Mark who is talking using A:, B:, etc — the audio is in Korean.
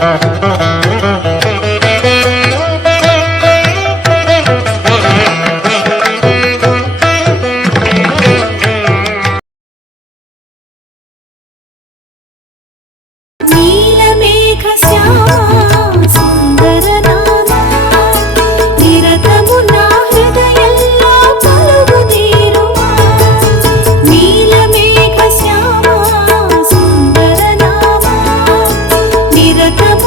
A: Thank you. 你的歌。